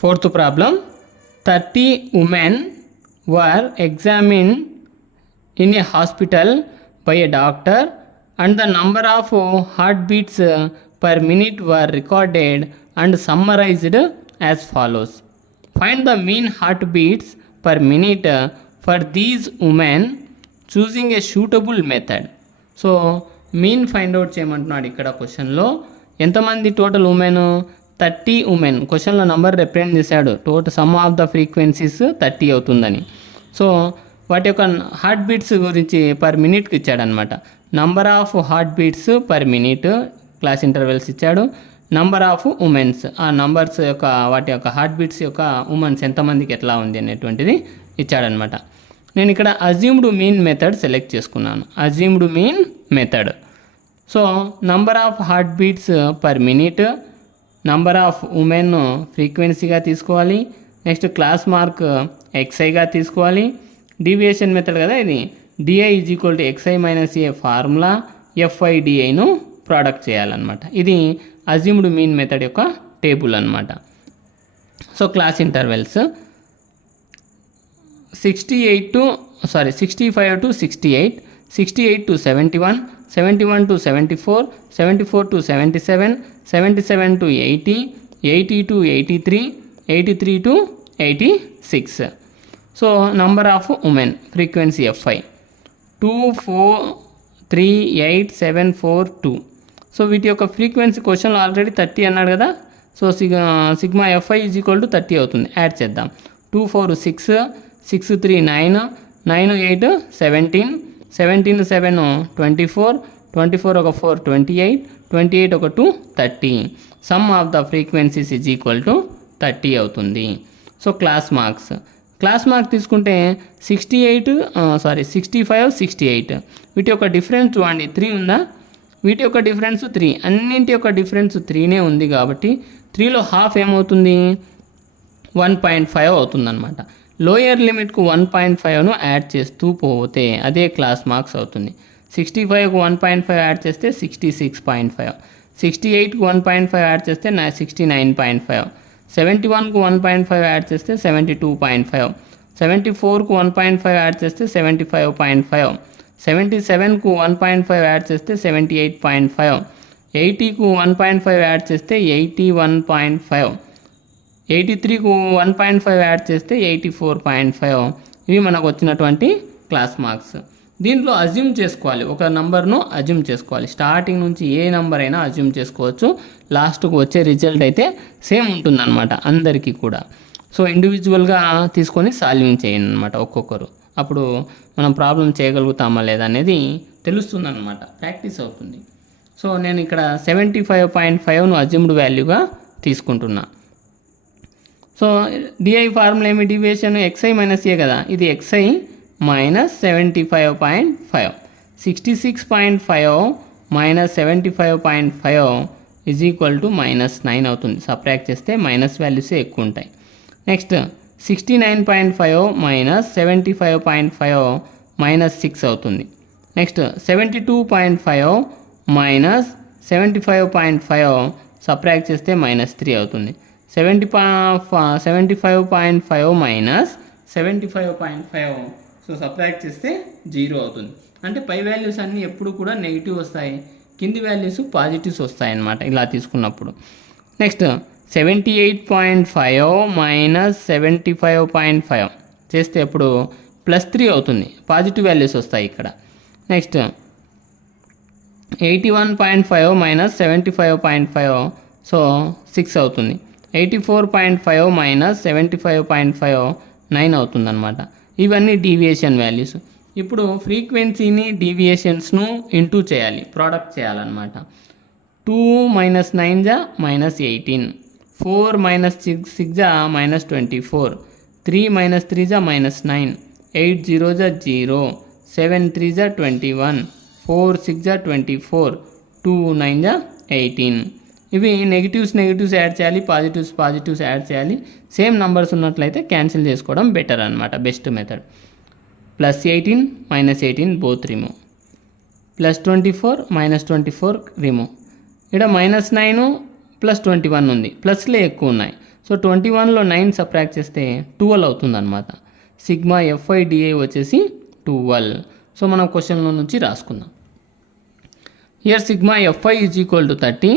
Fourth problem, 30 women were examined in a hospital by a doctor and the number of heartbeats per minute were recorded and summarized as follows. Find the mean heartbeats per minute for these women choosing a suitable method. So mean find out చేయమంటున్నాడు ఇక్కడ క్వశ్చన్లో. ఎంతమంది total women? 30 women. క్వశ్చన్లో number represent చేశాడు. Total sum of the frequencies 30 అవుతుందని. So వాటి యొక్క heart beats గురించి పర్ మినిట్కి ఇచ్చాడనమాట. Number of heart beats per minute, class intervals ఇచ్చాడు. నంబర్ ఆఫ్ ఉమెన్స్, ఆ నంబర్స్ యొక్క వాటి యొక్క హార్ట్ బీట్స్ యొక్క ఉమెన్స్ ఎంతమందికి ఎట్లా ఉంది అనేటువంటిది ఇచ్చాడనమాట. నేను ఇక్కడ అజ్యూమ్డ్ మీన్ మెథడ్ సెలెక్ట్ చేసుకున్నాను. Assumed mean method. So number of heart beats per minute, number of women ఫ్రీక్వెన్సీగా తీసుకోవాలి. నెక్స్ట్ క్లాస్ మార్క్ ఎక్స్ఐగా తీసుకోవాలి. డీవియేషన్ మెథడ్ కదా ఇది. D i is equal to x i minus a formula ఎఫ్ఐడిఐను ప్రోడక్ట్ చేయాలన్నమాట. ఇది assumed mean method యొక్క టేబుల్ అనమాట. So class intervals 65 to 68, 68 to 71, 71 to 74, 74 to 77, 77 to 80, 80 to 83, 83 to 86. So number of women frequency f i 2438742. So వీటి యొక్క frequency క్వశ్చన్లో already 30 అన్నాడు కదా. So sigma f i is equal to 30 అవుతుంది. యాడ్ చేద్దాం. 2 4 6, 6 3 9, 9 8 17, 17 7 24, 24 ఒక 4 28, 28 ఒక 2 30. Some of the frequencies is equal to 30 అవుతుంది. సో క్లాస్ మార్క్స్ తీసుకుంటే 65, 68. వీటి యొక్క డిఫరెన్స్ చూడండి 3 ఉందా? వీటి యొక్క డిఫరెన్స్ 3, అన్నింటి యొక్క డిఫరెన్స్ 3నే ఉంది కాబట్టి 3లో హాఫ్ ఏమవుతుంది? 1.5 అవుతుందన్నమాట. లోయర్ లిమిట్కు 1.5ను యాడ్ చేస్తూ పోతే అదే క్లాస్ మార్క్స్ అవుతుంది. 65కు 1.5 యాడ్ చేస్తే 66.5, 68కు 1.5 యాడ్ చేస్తే 69.5, 71కు 1.5 యాడ్ చేస్తే 72.5, 74కు 1.5 యాడ్ చేస్తే 75.5, 77కు 1.5 యాడ్ చేస్తే 78.5, 80కు 1.5 యాడ్ చేస్తే 81.5, 83కు 1.5 యాడ్ చేస్తే 84.5. ఇవి మనకు వచ్చినటువంటి క్లాస్ మార్క్స్. దీంట్లో అజ్యూమ్ చేసుకోవాలి, ఒక నంబర్ను అజ్యూమ్ చేసుకోవాలి. స్టార్టింగ్ నుంచి ఏ నెంబర్ అయినా అజ్యూమ్ చేసుకోవచ్చు. లాస్ట్కు వచ్చే రిజల్ట్ అయితే సేమ్ ఉంటుందన్నమాట అందరికీ కూడా. సో ఇండివిజువల్గా తీసుకొని సాల్వింగ్ చేయండి అనమాట ఒక్కొక్కరు. అప్పుడు మనం ప్రాబ్లం చేయగలుగుతామా లేదా అనేది తెలుస్తుందన్నమాట, ప్రాక్టీస్ అవుతుంది. సో నేను ఇక్కడ 75.5ను అజ్యూమ్డ్ వాల్యూగా తీసుకుంటున్నా. సో డిఐ ఫార్ములా ఏమి? డీవియేషన్ ఎక్స్ఐ మైనస్ ఏ కదా. ఇది xi minus 75.5, 66.5 minus 75.5 is equal to -9 అవుతుంది. సబ్ట్రాక్ట్ చేస్తే మైనస్ వాల్యూసే ఎక్కువ ఉంటాయి. నెక్స్ట్ 69.5 మైనస్ 75.5 -6 అవుతుంది. నెక్స్ట్ 72.5 మైనస్ 75.5 సబ్ట్రాక్ట్ చేస్తే -3 అవుతుంది. 75.5 మైనస్ 75.5 సో సబ్ట్రాక్ట్ చేస్తే 0 అవుతుంది. అంటే పై వాల్యూస్ అన్నీ ఎప్పుడు కూడా నెగిటివ్ వస్తాయి, కింది వాల్యూస్ పాజిటివ్స్ వస్తాయి అన్నమాట ఇలా తీసుకున్నప్పుడు. నెక్స్ట్ 78.5 మైనస్ 75.5 చేస్తే ఎప్పుడు +3 అవుతుంది, పాజిటివ్ వాల్యూస్ వస్తాయి ఇక్కడ. నెక్స్ట్ 81.5 మైనస్ 75.5 సో 6 అవుతుంది. 84.5 మైనస్ 75.5 9 అవుతుందన్నమాట. ఇవన్నీ డీవియేషన్ వాల్యూస్. ఇప్పుడు ఫ్రీక్వెన్సీని డీవియేషన్స్ను ఇంటూ చేయాలి, ప్రోడక్ట్ చేయాలన్నమాట. 2 మైనస్ 9 జా -18, 4 మైనస్ 6 జా -24, 3 మైనస్ 3 జా -9, 8 0 జా 0, 7 3 జా 21, 4 6 జా 24, 2 9 జా 18. ఇవి నెగిటివ్స్ యాడ్ చేయాలి, పాజిటివ్స్ యాడ్ చేయాలి. సేమ్ నంబర్స్ ఉన్నట్లయితే క్యాన్సిల్ చేసుకోవడం బెటర్ అనమాట, best method. +18 -18 both remove. +24 -24 remove. ఇక్కడ -9 +21 ఉంది, ప్లస్లే ఎక్కువ ఉన్నాయి. సో 21లో 9 సబ్ట్రాక్ట్ చేస్తే 12 అవుతుంది అనమాట. సిగ్మా ఎఫ్ఐ డిఐ వచ్చేసి 12. సో మనం క్వశ్చన్లో నుంచి రాసుకుందాం. Here sigma f i is equal to 30,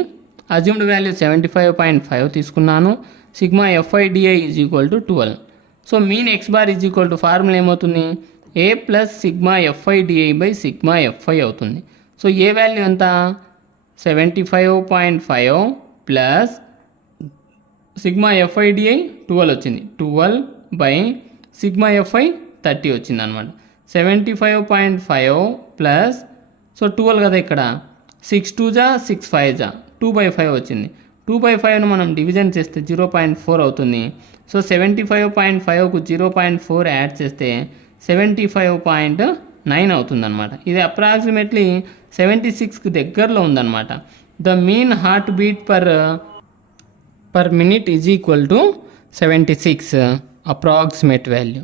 assumed value 75.5 తీసుకున్నాను. Sigma f i d i is equal to 12. So mean x bar is equal to formula ఏమవుతుంది, a plus sigma f i d i by sigma f i అవుతుంది. So a value ఎంత, 75.5 plus sigma f i DI 12 వచ్చింది, 12 by sigma f i 30 వచ్చింది అనమాట. 75.5 plus, so 12 కదా ఇక్కడ, 6 2 జా 6 5 జా 2/5 వచ్చింది. 2/5ను మనం డివిజన్ చేస్తే 0.4 అవుతుంది. సో 75.5కు 0.4 యాడ్ చేస్తే 75.9 అవుతుందన్నమాట. ఇది అప్రాక్సిమేట్లీ 76కి దగ్గరలో ఉందన్నమాట. The mean heart beat per minute is equal to 76 approximate value.